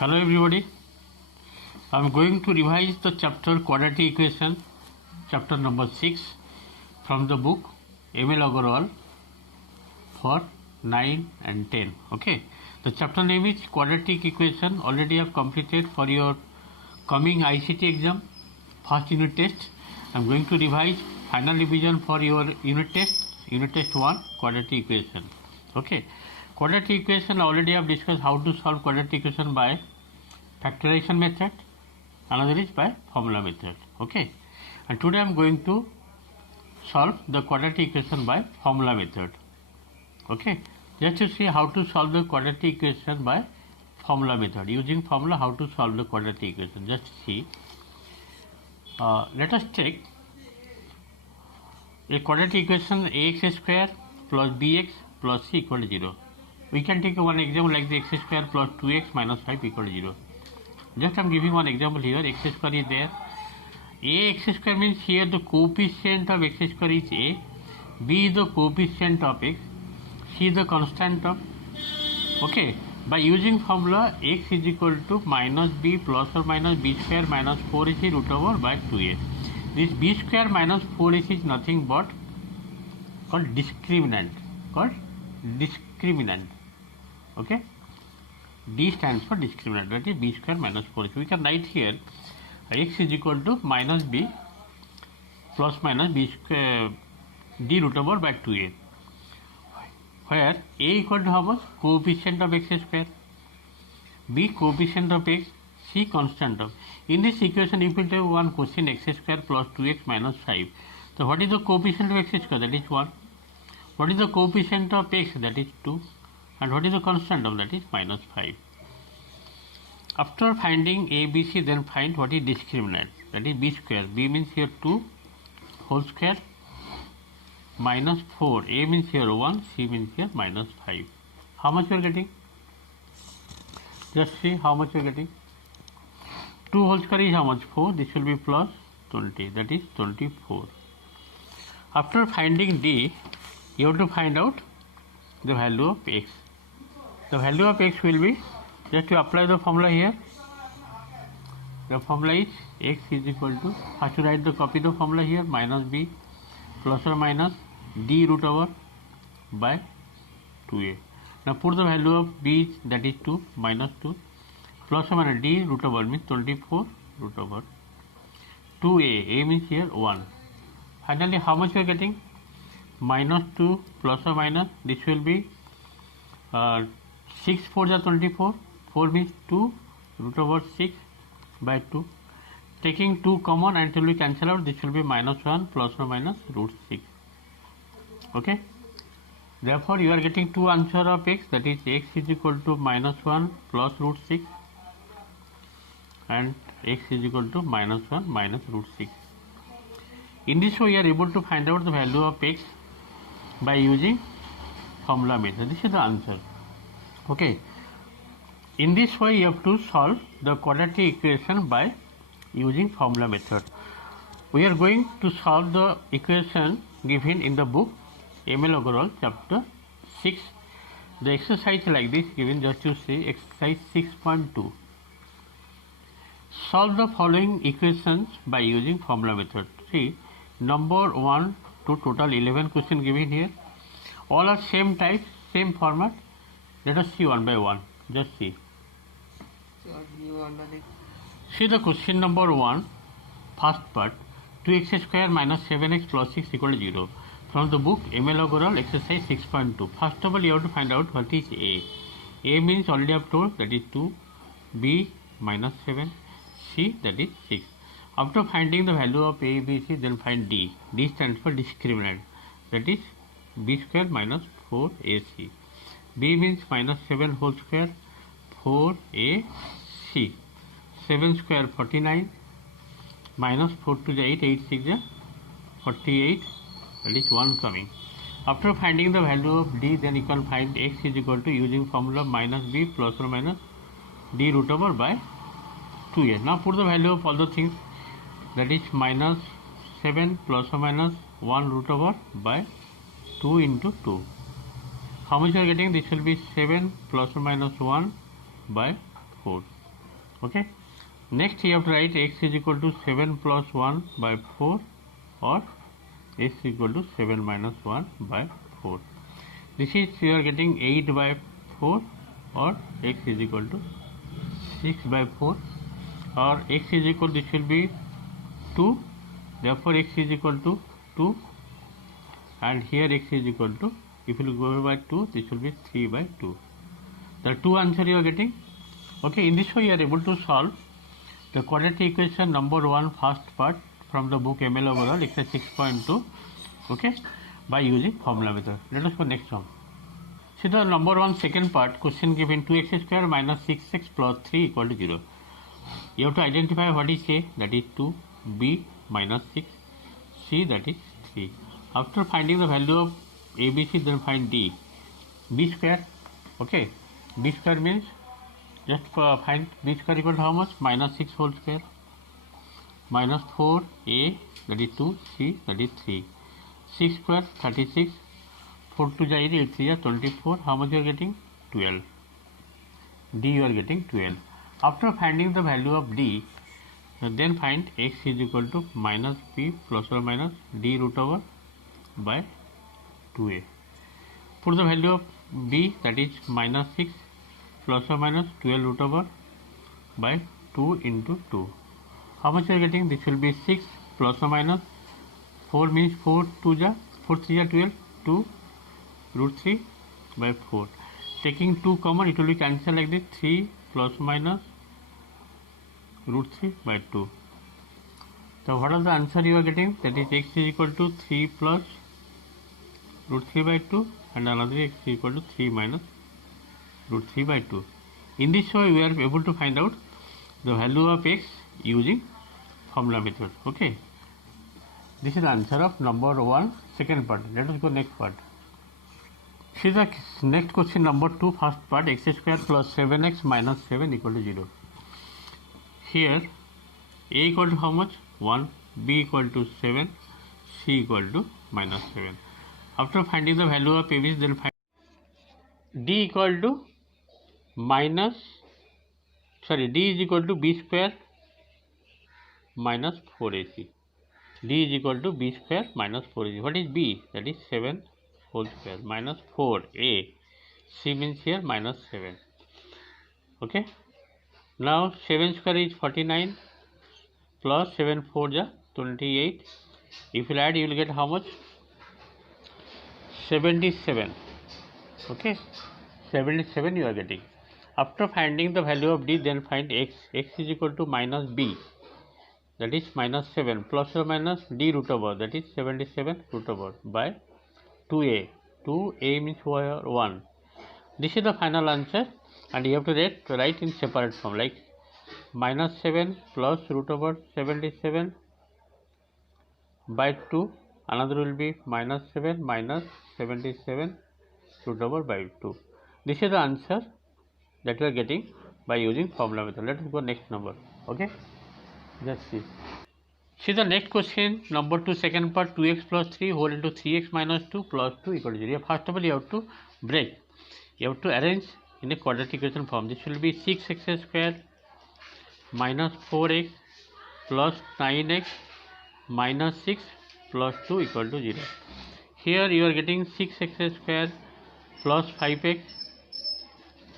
Hello everybody. I am going to revise the chapter quadratic equation, chapter number 6 from the book ML Agarwal for 9 and 10. Okay. The chapter name is quadratic equation. Already I have completed for your coming ICT exam, first unit test. I am going to revise final revision for your unit test 1, quadratic equation. Okay. Quadratic equation already I have discussed how to solve quadratic equation by factorization method, another is by formula method. Okay, and today I am going to solve the quadratic equation by formula method. Okay, just to see how to solve the quadratic equation by formula method. Using formula, how to solve the quadratic equation. Just see. Let us take a quadratic equation ax square plus bx plus c equal to 0. We can take one example like the x square plus 2x minus 5 equal to 0. Just I am giving one example here. X square is there. Ax square means here the coefficient of x square is a, b is the coefficient of x, c is the constant of. Okay, by using formula x is equal to minus b plus or minus b square minus 4ac root over by 2a. This b square minus 4ac is nothing but called discriminant. Okay, d stands for discriminant, that is b square minus 4ac. We can write here x is equal to minus b plus minus b square d root over by 2a, where a equal to how much? Coefficient of x square, b coefficient of x, c constant of. In this equation, if we take one question x square plus 2x minus 5, so what is the coefficient of x square? That is 1. What is the coefficient of x? That is 2. And what is the constant of? That is minus 5. After finding a, b, c, then find what is discriminant. That is b square. B means here 2 whole square minus 4. A means here 1. C means here minus 5. How much you are getting? Just see how much you are getting. 2 whole square is how much? 4. This will be plus 20. That is 24. After finding d, you have to find out the value of x. The value of x will be, just to apply the formula here. The formula is x is equal to, first to write the copy the formula here, minus b plus or minus d root over by 2a. Now put the value of b, that is 2 minus 2 plus or minus d root over means 24 root over 2a. A means here 1. Finally, how much you are getting? Minus 2 plus or minus, this will be 6 4 are 24. 4 means 2 root over 6 by 2. Taking 2 common until we cancel out, this will be minus 1 plus or minus root 6. Okay. Therefore, you are getting two answer of x, that is x is equal to minus 1 plus root 6 and x is equal to minus 1 minus root 6. In this way, you are able to find out the value of x by using formula method. This is the answer. Okay. In this way, you have to solve the quadratic equation by using formula method. We are going to solve the equation given in the book ML Agarwal chapter 6. The exercise like this given, just to see exercise 6.2. Solve the following equations by using formula method. See, number 1 to total 11 question given here. All are same type, same format. Let us see one by one. Just see. See the question number 1, first part, 2x square minus 7x plus 6 equal to 0. From the book ML Agarwal exercise 6.2. First of all, you have to find out what is a. A means already I have told, that is 2, b minus 7, c that is 6. After finding the value of a, b, c, then find d. D stands for discriminant, that is b square minus 4ac. B means minus 7 whole square 4ac. 7 square 49 minus 4 to the 8, 8 6 48, that is 1 coming. After finding the value of d, then you can find x is equal to, using formula minus b plus or minus d root over by 2a. Now put the value of all the things, that is minus 7 plus or minus 1 root over by 2 into 2. How much you are getting? This will be 7 plus or minus 1 by 4. Okay. Next you have to write x is equal to 7 plus 1 by 4 or x is equal to 7 minus 1 by 4. This is you are getting 8 by 4 or x is equal to 6 by 4 or x is equal, this will be 2, therefore x is equal to 2, and here x is equal to, if you go by 2, this will be 3 by 2. The two answer you are getting. Okay, in this way you are able to solve the quadratic equation number 1 first part from the book ML overall exercise 6.2, okay, by using formula method. Let us go next one. See the number 1 second part, question given 2x square minus 6x plus 3 equal to 0. You have to identify what is A, that is 2, B minus 6, C that is 3. After finding the value of A, B, C, then find D. B square, okay, B square means just find B square equal to how much? Minus 6 whole square minus 4 A that is 2, C that is 3. 6 square 36, 4 to 8, 8 3 24. How much you are getting? 12. D you are getting 12. After finding the value of D, then find x is equal to minus b plus or minus d root over by 2a. Put the value of b, that is minus 6 plus or minus 12 root over by 2 into 2. How much you are getting? This will be 6 plus or minus 4 means 4 2 ja 4 3 12, 2 root 3 by 4. Taking 2 common, it will be cancelled like this, 3 plus minus root 3 by 2. So what is the answer you are getting? That is x is equal to 3 plus root 3 by 2 and another x is equal to 3 minus root 3 by 2. In this way we are able to find out the value of x using formula method. Okay. This is the answer of number 1 second part. Let us go next part. See the next question number 2 first part, x square plus 7x minus 7 equal to 0. Here a equal to how much? 1, b equal to 7, c equal to minus 7. After finding the value of a, then find d equal to d is equal to b square minus 4ac. D is equal to b square minus 4ac. What is b? That is 7 whole square minus 4a. C means here minus 7. Okay. Now 7 square is 49 plus 7 4 ja 28. If you add, you will get how much? 77. Okay, 77 you are getting. After finding the value of d, then find x. X is equal to minus b, that is minus 7 plus or minus d root over, that is 77 root over by 2a. 2a means 1. This is the final answer, and you have to write in separate form, like minus 7 plus root over 77 by 2. Another will be minus 7 minus 77 root over by 2. This is the answer that we are getting by using formula method. Let us go next number. Okay, let's see. See the next question number 2 second part, 2x plus 3 whole into 3x minus 2 plus 2 equal to 0. First of all you have to break. You have to arrange in a quadratic equation form. This will be 6x square minus 4x plus 9x minus 6 plus 2 equal to 0. Here you are getting 6x square plus 5x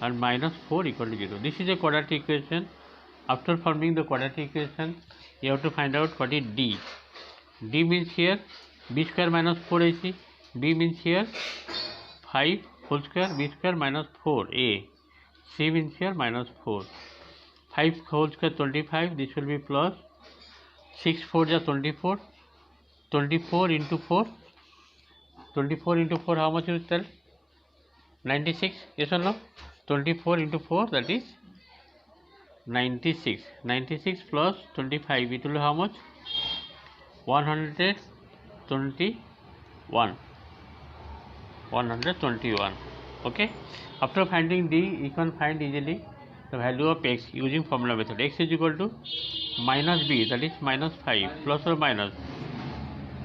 and minus 4 equal to 0. This is a quadratic equation. After forming the quadratic equation, you have to find out what is d. D means here b square minus 4ac. B means here 5 whole square, b square minus 4a. C means here minus 4. 5 whole square 25. This will be plus 6 4 ja 24. 24 into 4. 24 into 4 how much you will tell? 96. Yes or no? 24 into 4, that is 96. 96 plus 25, it will be how much? 121. 121. Okay. After finding d, you can find easily the value of x using formula method. X is equal to minus b, that is minus 5 plus or minus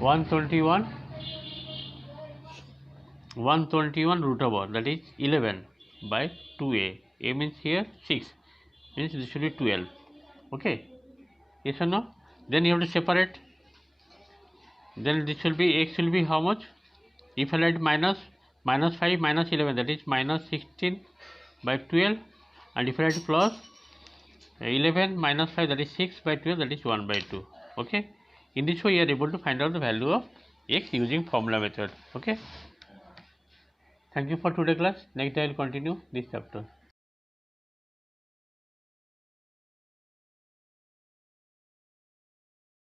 121 root over, that is 11 by 2a. A means here 6. means this will be 12. Okay, yes or no? Then you have to separate. Then this will be, x will be how much? If I write minus 5 minus 11, that is minus 16 by 12, and if I write plus 11 minus 5, that is 6 by 12, that is 1 by 2. Okay, in this way you are able to find out the value of x using formula method. Okay, thank you for today class. Next day I will continue this chapter.